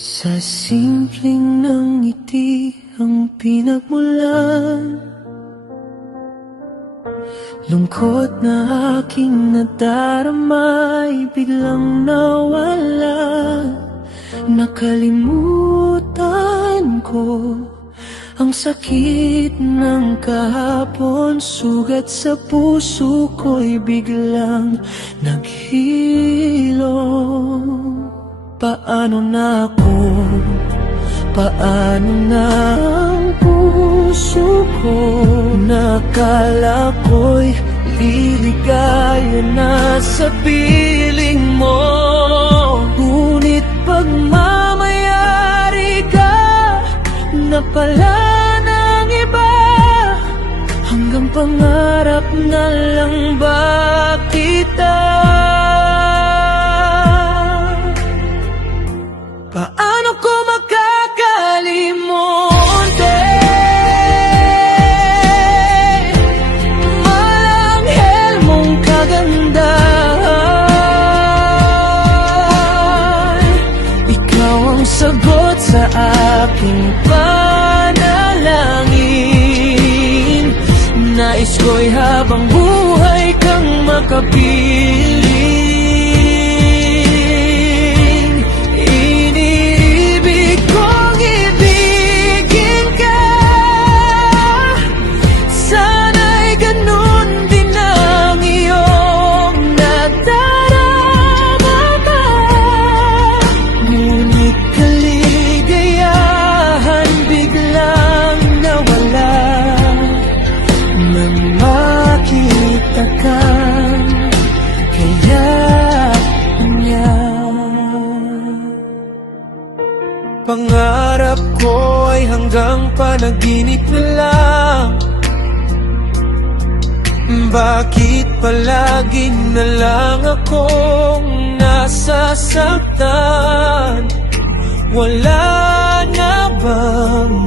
Sa simpleng ng ngiti ang pinagmulan, lungkot na aking nadaramay biglang nawala. Nakalimutan ko ang sakit ng kahapon, sugat sa puso ko'y biglang naghilom. Paano na ako? Paano na ang puso ko? Nakala ko'y liligaya na sa piling mo, ngunit pagmamayari ka na pala ng iba. Hanggang pangarap na lang ba kita? Paano ko makakalimutan malanghel mong kagandahan? Ikaw ang sagot sa aking panalangin. Nais ko'y habang buhay kang makapiling. Pangarap ko ay hanggang panaginip na lang. Bakit palagi na lang akong nasasaktan? Wala na bang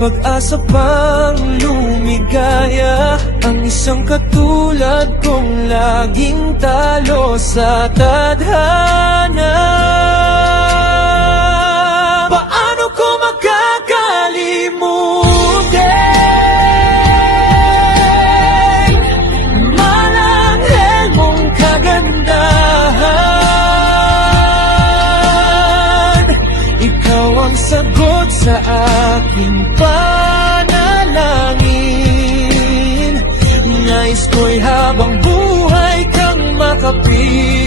pag-asa pang lumigaya? Ang isang katulad kong laging talo sa tadhana. Paano ko makakalimutan malanghel mong kagandahan? Ikaw ang sagot sa aking panalangin. Nais ko'y habang buhay kang makapiling.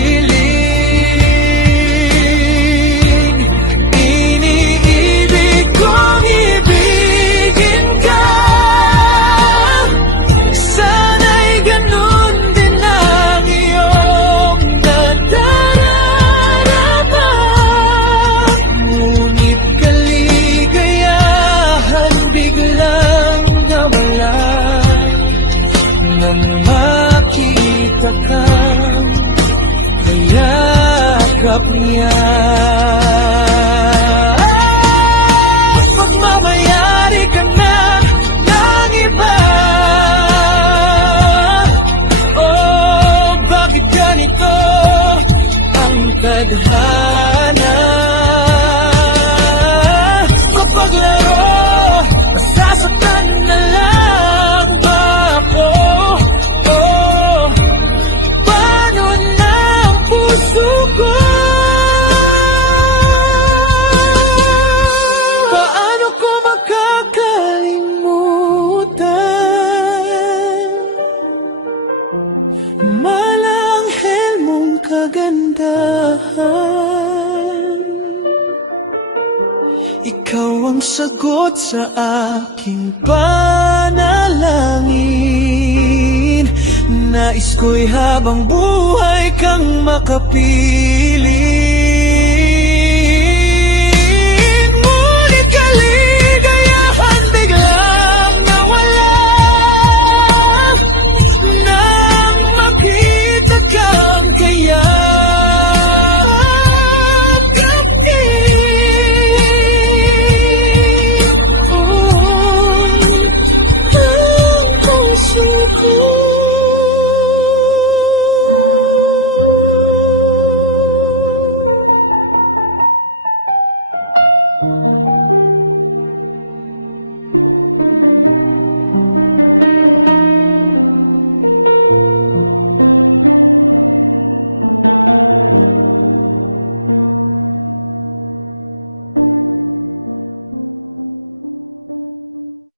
Yakap niya, magmamayari ka na ng iba. Oh, bakit ganito ang tadhana? Kapag laro, masasaktan na lang ba ako? Paano ko makakalimutan malanghel mong kagandahan? Ikaw ang sagot sa aking panalangin. Nais ko'y habang buhay kang makapiling. Ngunit kaligayahan biglang nawala nang makita kang kayakapin.